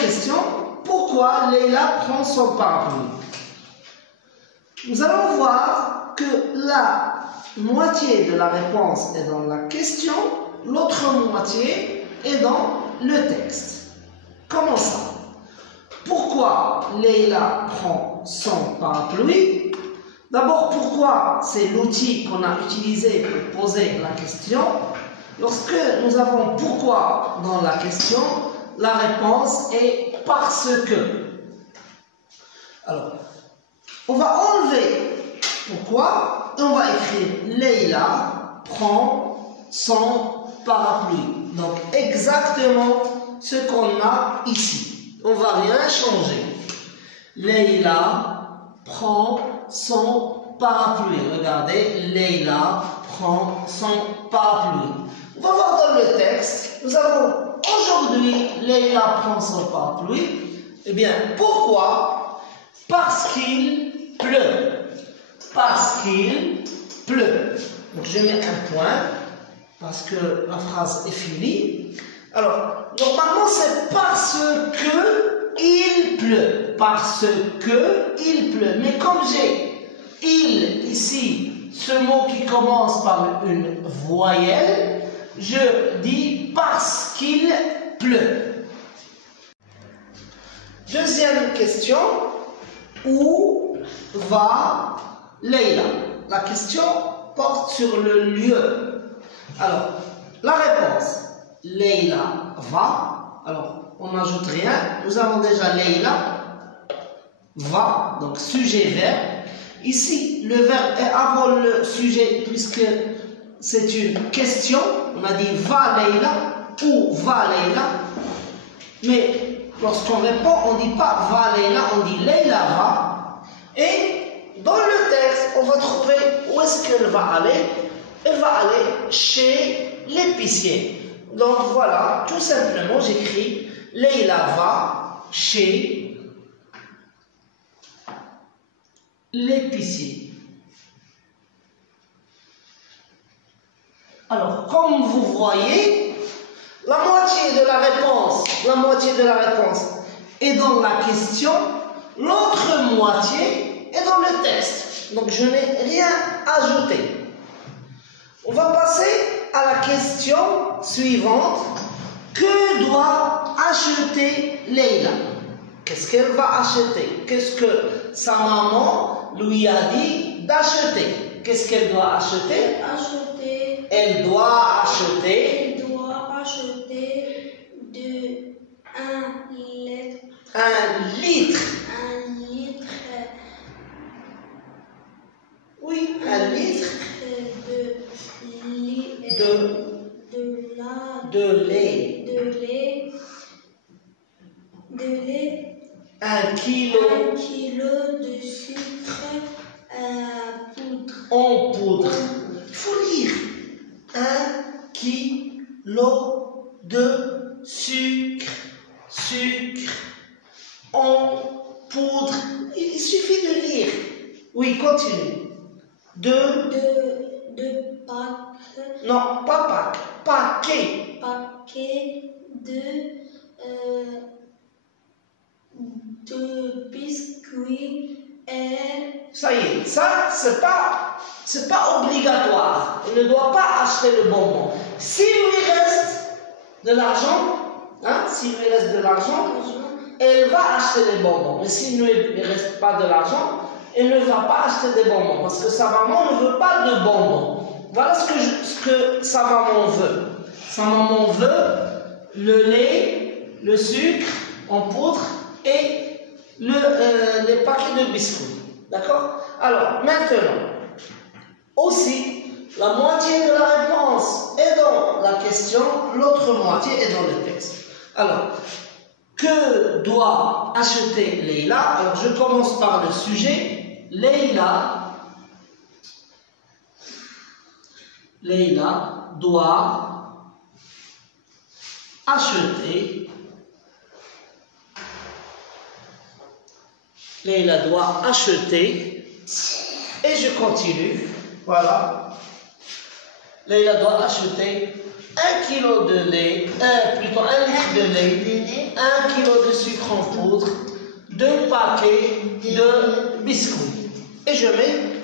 question, pourquoi Leïla prend son parapluie? Nous allons voir que la moitié de la réponse est dans la question, l'autre moitié est dans le texte. Comment ça? Pourquoi Leïla prend son parapluie? D'abord, pourquoi c'est l'outil qu'on a utilisé pour poser la question? Lorsque nous avons pourquoi dans la question, la réponse est parce que. Alors, on va enlever pourquoi et on va écrire Leïla prend son parapluie. Donc, exactement ce qu'on a ici. On ne va rien changer. Leïla prend son parapluie. Regardez, Leïla prend son parapluie. On va voir dans le texte. Nous avons aujourd'hui Leïla prend son parapluie. Eh bien, pourquoi? Parce qu'il pleut. Parce qu'il pleut. Donc, je mets un point parce que la phrase est finie. Alors, normalement, c'est parce que il pleut. Parce que il pleut. Mais comme j'ai il ici, ce mot qui commence par une voyelle, je dis parce qu'il pleut. Deuxième question. Où va Leïla? La question porte sur le lieu. Alors, la réponse. Leïla va. Alors, on n'ajoute rien. Nous avons déjà Leïla va. Donc, sujet, verbe. Ici, le verbe est avant le sujet puisque c'est une question. On a dit va Leïla. Où va Leïla? Mais lorsqu'on répond, on ne dit pas va Leïla, on dit Leïla va. Et dans le texte, on va trouver où est-ce qu'elle va aller. Elle va aller chez l'épicier. Donc voilà, tout simplement, j'écris Leïla va chez l'épicier. Alors, comme vous voyez, la moitié de la réponse est dans la question, l'autre moitié est dans le texte. Donc, je n'ai rien ajouté. On va passer à la question suivante. Que doit acheter Leïla? Qu'est-ce qu'elle va acheter? Qu'est-ce que sa maman lui a dit d'acheter? Qu'est-ce qu'elle doit acheter? Elle doit acheter un litre. Oui, un litre de lait. Un kilo de sucre en poudre. Il faut lire. 1 kilo de sucre en poudre. Il suffit de lire. Oui, continue. de Non, pas paquet. paquet de biscuits et Ça y est, ça, c'est pas obligatoire. Il ne doit pas acheter le bonbon. S'il lui reste de l'argent, elle va acheter les bonbons. Mais s'il ne lui reste pas de l'argent, elle ne va pas acheter des bonbons. Parce que sa maman ne veut pas de bonbons. Voilà ce que sa maman veut. Sa maman veut le lait, le sucre en poudre et les paquets de biscuits. D'accord? Alors, maintenant, aussi, la moitié de la réponse est dans la question, l'autre moitié est dans le texte. Alors, que doit acheter Leïla? Alors, je commence par le sujet. Leïla doit acheter. Leïla doit acheter. Et je continue. Voilà. Leïla doit acheter 1 kilo de lait, plutôt 1 litre de lait, 1 kilo de sucre sucre en poudre, 2 paquets de biscuits. Et je mets